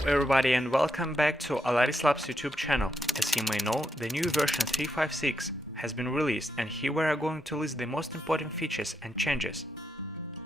Hello everybody and welcome back to Alaris Labs YouTube channel. As you may know, the new version 3.5.6 has been released, and here we are going to list the most important features and changes.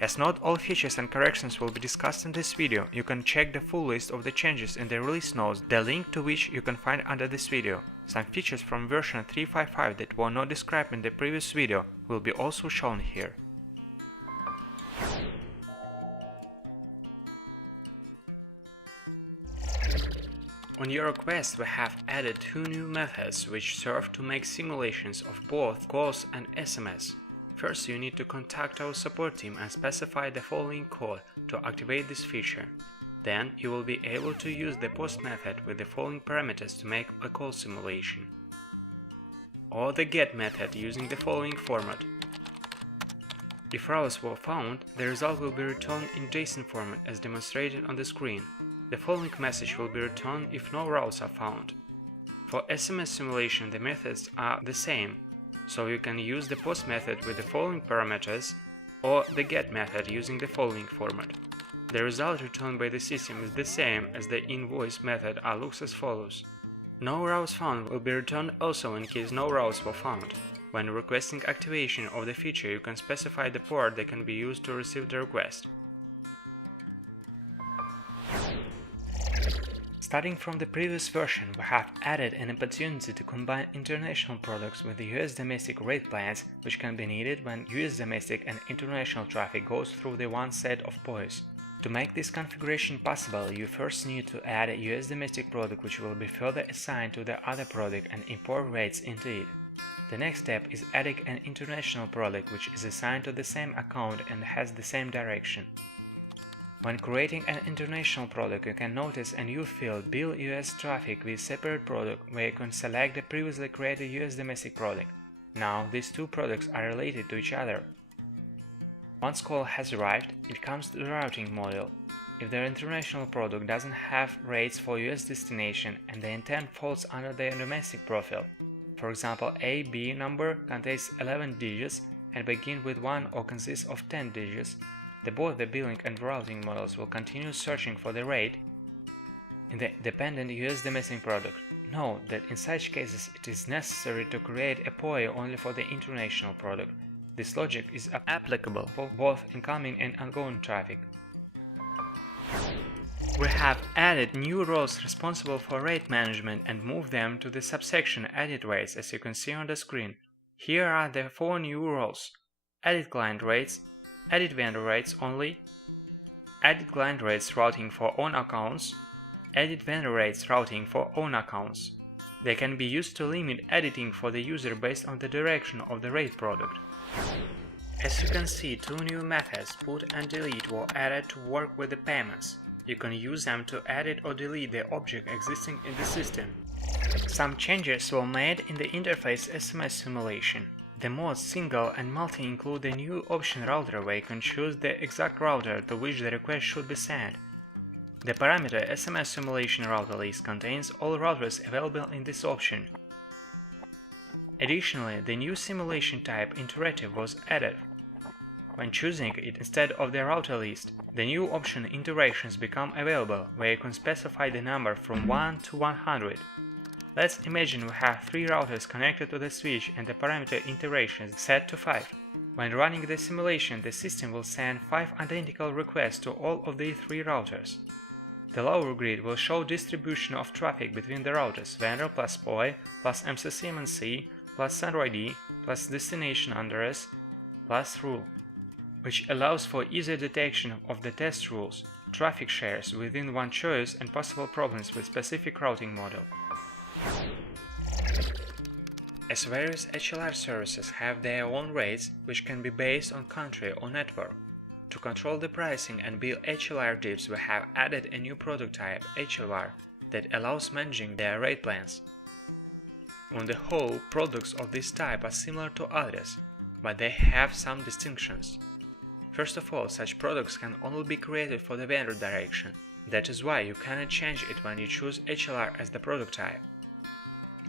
As not all features and corrections will be discussed in this video, you can check the full list of the changes in the release notes, the link to which you can find under this video. Some features from version 3.5.5 that were not described in the previous video will be also shown here. On your request, we have added two new methods which serve to make simulations of both calls and SMS. First, you need to contact our support team and specify the following code to activate this feature. Then, you will be able to use the post method with the following parameters to make a call simulation. Or the get method using the following format. If rows were found, the result will be returned in JSON format as demonstrated on the screen. The following message will be returned if no routes are found. For SMS simulation, the methods are the same, so you can use the post method with the following parameters or the get method using the following format. The result returned by the system is the same as the invoice method and looks as follows. No routes found will be returned also in case no routes were found. When requesting activation of the feature, you can specify the port that can be used to receive the request. Starting from the previous version, we have added an opportunity to combine international products with the US domestic rate plans, which can be needed when US domestic and international traffic goes through the one set of POIs. To make this configuration possible, you first need to add a US domestic product which will be further assigned to the other product and import rates into it. The next step is adding an international product which is assigned to the same account and has the same direction. When creating an international product, you can notice a new field, Bill US Traffic with separate product, where you can select the previously created US domestic product. Now, these two products are related to each other. Once call has arrived, it comes to the routing module. If the international product doesn't have rates for US destination and the intent falls under the domestic profile, for example, AB number contains 11 digits and begins with 1 or consists of 10 digits, both the billing and routing models will continue searching for the rate in the dependent US domestic product. Note that in such cases it is necessary to create a POI only for the international product. This logic is applicable for both incoming and outgoing traffic. We have added new roles responsible for rate management and moved them to the subsection Edit Rates, as you can see on the screen. Here are the 4 new roles: Edit Client Rates, Edit Vendor Rates Only, Edit Client Rates Routing for Own Accounts, Edit Vendor Rates Routing for Own Accounts. They can be used to limit editing for the user based on the direction of the rate product. As you can see, two new methods, put and delete, were added to work with the payments. You can use them to edit or delete the object existing in the system. Some changes were made in the interface SMS simulation. The modes single and multi include the new option router, where you can choose the exact router to which the request should be sent. The parameter SMS simulation router list contains all routers available in this option. Additionally, the new simulation type iterative was added. When choosing it instead of the router list, the new option iterations become available, where you can specify the number from 1 to 100. Let's imagine we have 3 routers connected to the switch and the parameter iterations set to 5. When running the simulation, the system will send 5 identical requests to all of the 3 routers. The lower grid will show distribution of traffic between the routers: vendor plus POI plus MCC plus sender ID plus destination address plus rule, which allows for easier detection of the test rules, traffic shares within one choice, and possible problems with specific routing model. As various HLR services have their own rates, which can be based on country or network. To control the pricing and bill HLR dips, we have added a new product type, HLR, that allows managing their rate plans. On the whole, products of this type are similar to others, but they have some distinctions. First of all, such products can only be created for the vendor direction. That is why you cannot change it when you choose HLR as the product type.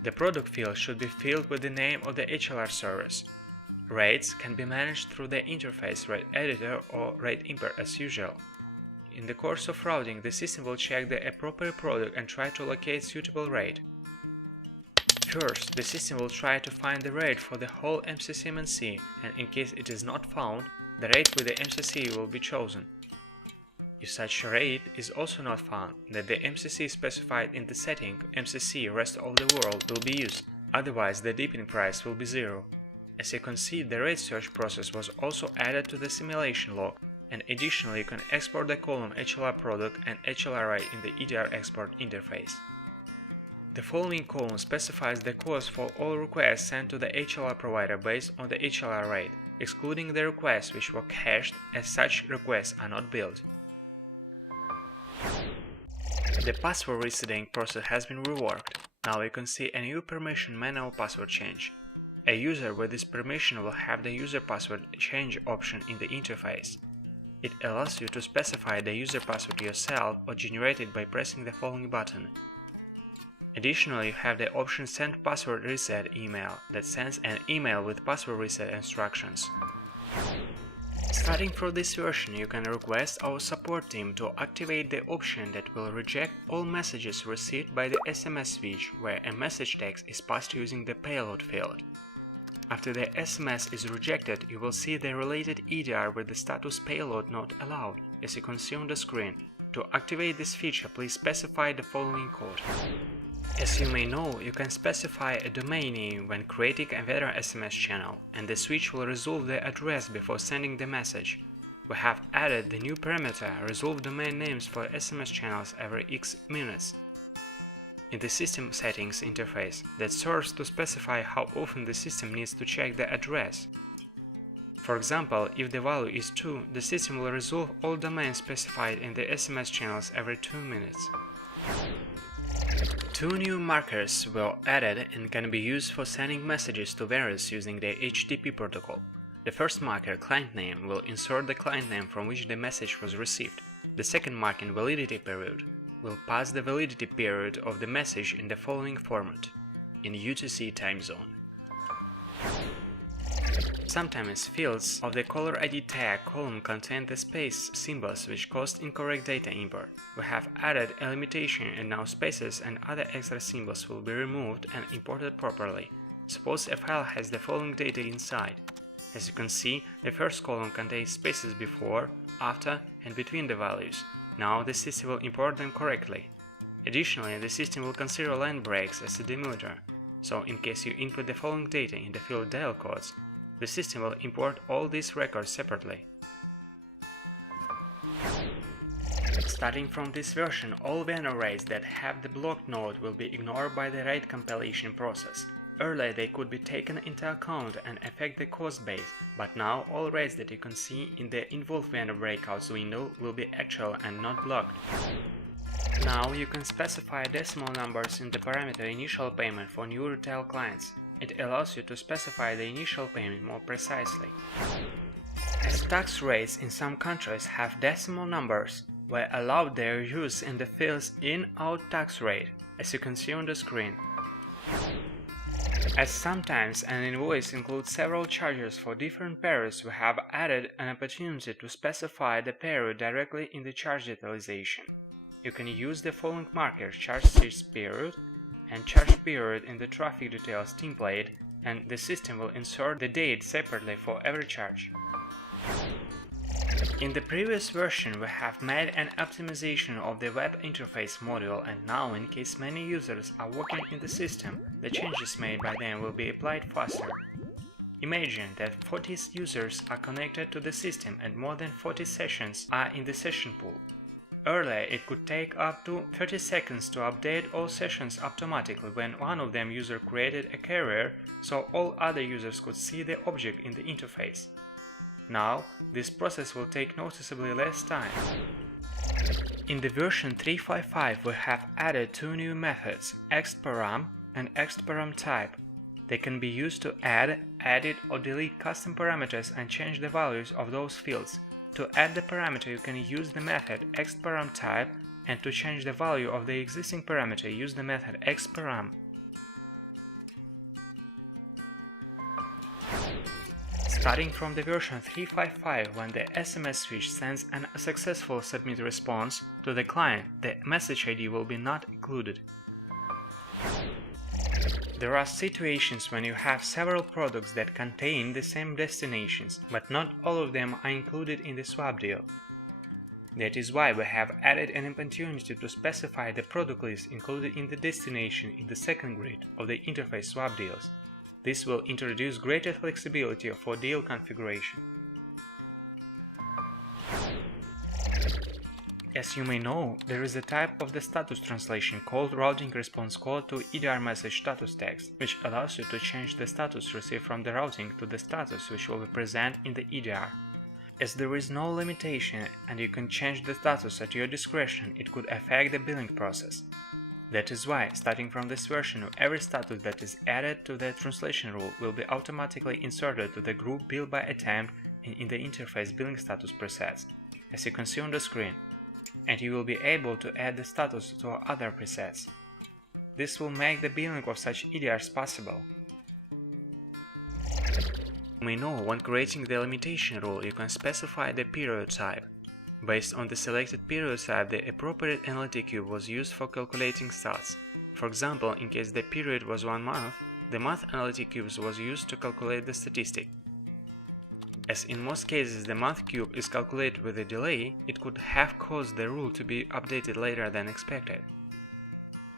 The product field should be filled with the name of the HLR service. Rates can be managed through the interface Rate Editor or Rate Import as usual. In the course of routing, the system will check the appropriate product and try to locate suitable rate. First, the system will try to find the rate for the whole MCC, and in case it is not found, the rate with the MCC will be chosen. If such a rate is also not found, then the MCC specified in the setting MCC rest of the world will be used, otherwise the deeping price will be 0. As you can see, the rate search process was also added to the simulation log, and additionally you can export the column HLR product and HLR rate in the EDR export interface. The following column specifies the cost for all requests sent to the HLR provider based on the HLR rate, excluding the requests which were cached, as such requests are not billed. The password resetting process has been reworked. Now you can see a new permission manual password change. A user with this permission will have the user password change option in the interface. It allows you to specify the user password yourself or generate it by pressing the following button. Additionally, you have the option Send Password Reset email that sends an email with password reset instructions. Starting from this version, you can request our support team to activate the option that will reject all messages received by the SMS switch where a message text is passed using the Payload field. After the SMS is rejected, you will see the related EDR with the status Payload not allowed, as you can see on the screen. To activate this feature, please specify the following code. As you may know, you can specify a domain name when creating a Weather SMS channel, and the switch will resolve the address before sending the message. We have added the new parameter Resolve domain names for SMS channels every X minutes in the System Settings interface that serves to specify how often the system needs to check the address. For example, if the value is 2, the system will resolve all domains specified in the SMS channels every 2 minutes. 2 new markers were added and can be used for sending messages to variants using the HTTP protocol. The first marker, client name, will insert the client name from which the message was received. The second marking, validity period, will pass the validity period of the message in the following format: in UTC time zone. Sometimes fields of the caller ID tag column contain the space symbols which cause incorrect data import. We have added a limitation, and now spaces and other extra symbols will be removed and imported properly. Suppose a file has the following data inside. As you can see, the first column contains spaces before, after, and between the values. Now the system will import them correctly. Additionally, the system will consider line breaks as a delimiter, so in case you input the following data in the field dial codes, the system will import all these records separately. Starting from this version, all vendor rates that have the blocked node will be ignored by the rate compilation process. Earlier they could be taken into account and affect the cost base, but now all rates that you can see in the involved vendor breakouts window will be actual and not blocked. Now you can specify decimal numbers in the parameter initial payment for new retail clients. It allows you to specify the initial payment more precisely. As tax rates in some countries have decimal numbers, we allowed their use in the fields in-out tax rate, as you can see on the screen. As sometimes an invoice includes several charges for different periods, we have added an opportunity to specify the period directly in the charge detailization. You can use the following markers: charge cease period and charge period in the traffic details template, and the system will insert the date separately for every charge. In the previous version, we have made an optimization of the web interface module, and now, in case many users are working in the system, the changes made by them will be applied faster. Imagine that 40 users are connected to the system and more than 40 sessions are in the session pool. Earlier, it could take up to 30 seconds to update all sessions automatically when one of them user created a carrier, so all other users could see the object in the interface. Now, this process will take noticeably less time. In the version 3.5, we have added 2 new methods, extParam and extParam type. They can be used to add, edit or delete custom parameters and change the values of those fields. To add the parameter, you can use the method extParam type, and to change the value of the existing parameter, use the method extParam. Starting from the version 3.5.5, when the SMS switch sends a successful submit response to the client, the message ID will be not included. There are situations when you have several products that contain the same destinations, but not all of them are included in the swap deal. That is why we have added an opportunity to specify the product list included in the destination in the second grid of the interface swap deals. This will introduce greater flexibility for deal configuration. As you may know, there is a type of the status translation called routing response call to EDR message status text, which allows you to change the status received from the routing to the status which will be present in the EDR. As there is no limitation and you can change the status at your discretion, it could affect the billing process. That is why, starting from this version, every status that is added to the translation rule will be automatically inserted to the group bill by attempt in the interface billing status presets, as you can see on the screen, and you will be able to add the status to other presets. This will make the billing of such EDRs possible. You may know when creating the limitation rule you can specify the period type. Based on the selected period type, the appropriate analytic cube was used for calculating stats. For example, in case the period was 1 month, the month analytic cube was used to calculate the statistic. As in most cases the month cube is calculated with a delay, it could have caused the rule to be updated later than expected.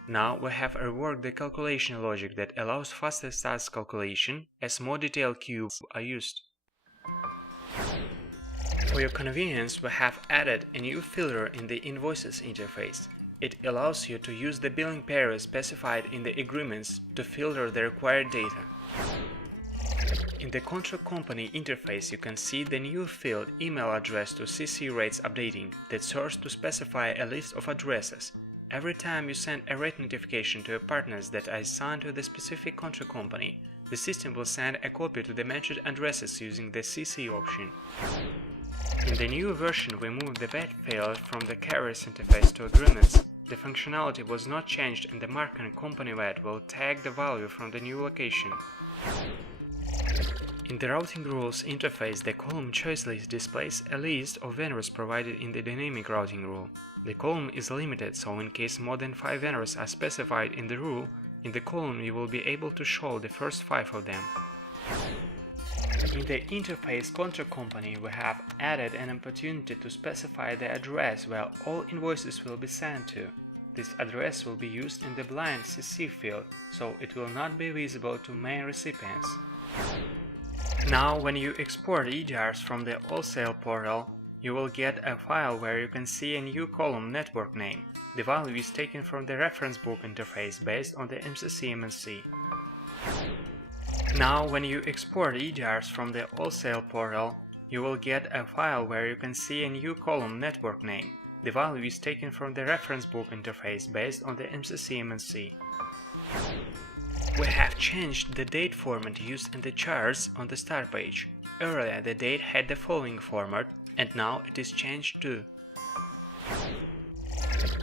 Now we have reworked the calculation logic that allows faster stats calculation as more detailed cubes are used. For your convenience, we have added a new filter in the Invoices interface. It allows you to use the billing period specified in the agreements to filter the required data. In the contract company interface, you can see the new field email address to CC rates updating that serves to specify a list of addresses. Every time you send a rate notification to your partners that are assigned to the specific contract company, the system will send a copy to the mentioned addresses using the CC option. In the new version, we moved the bad field from the carriers interface to agreements. The functionality was not changed and the marker company VAT will tag the value from the new location. In the routing rules interface, the column choice list displays a list of vendors provided in the dynamic routing rule. The column is limited, so in case more than 5 vendors are specified in the rule, in the column you will be able to show the first 5 of them. In the interface contract company, we have added an opportunity to specify the address where all invoices will be sent to. This address will be used in the blind CC field, so it will not be visible to main recipients. Now, when you export EDRs from the wholesale portal, you will get a file where you can see a new column network name. The value is taken from the reference book interface based on the MCC-MNC. Now, when you export EDRs from the wholesale portal, you will get a file where you can see a new column network name. The value is taken from the reference book interface based on the MCC-MNC. We have changed the date format used in the charts on the start page. Earlier the date had the following format, and now it is changed to.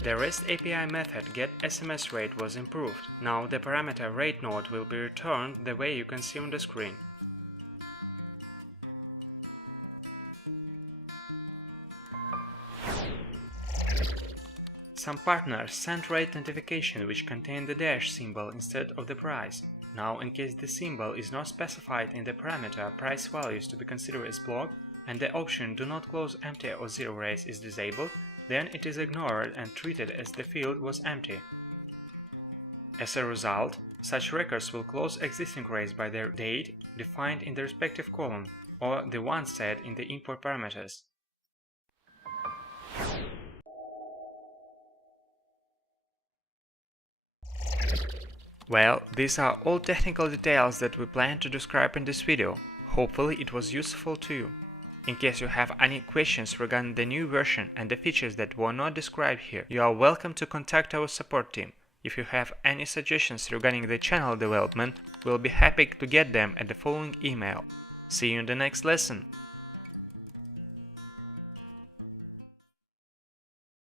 The REST API method getSMSRate was improved. Now the parameter rate node will be returned the way you can see on the screen. Some partners sent rate notification which contain the dash symbol instead of the price. Now, in case the symbol is not specified in the parameter price values to be considered as blocked, and the option do not close empty or zero rates is disabled, then it is ignored and treated as the field was empty. As a result, such records will close existing rates by their date defined in the respective column, or the one set in the import parameters. Well, these are all technical details that we plan to describe in this video. Hopefully it was useful to you. In case you have any questions regarding the new version and the features that were not described here, you are welcome to contact our support team. If you have any suggestions regarding the channel development, we'll be happy to get them at the following email. See you in the next lesson!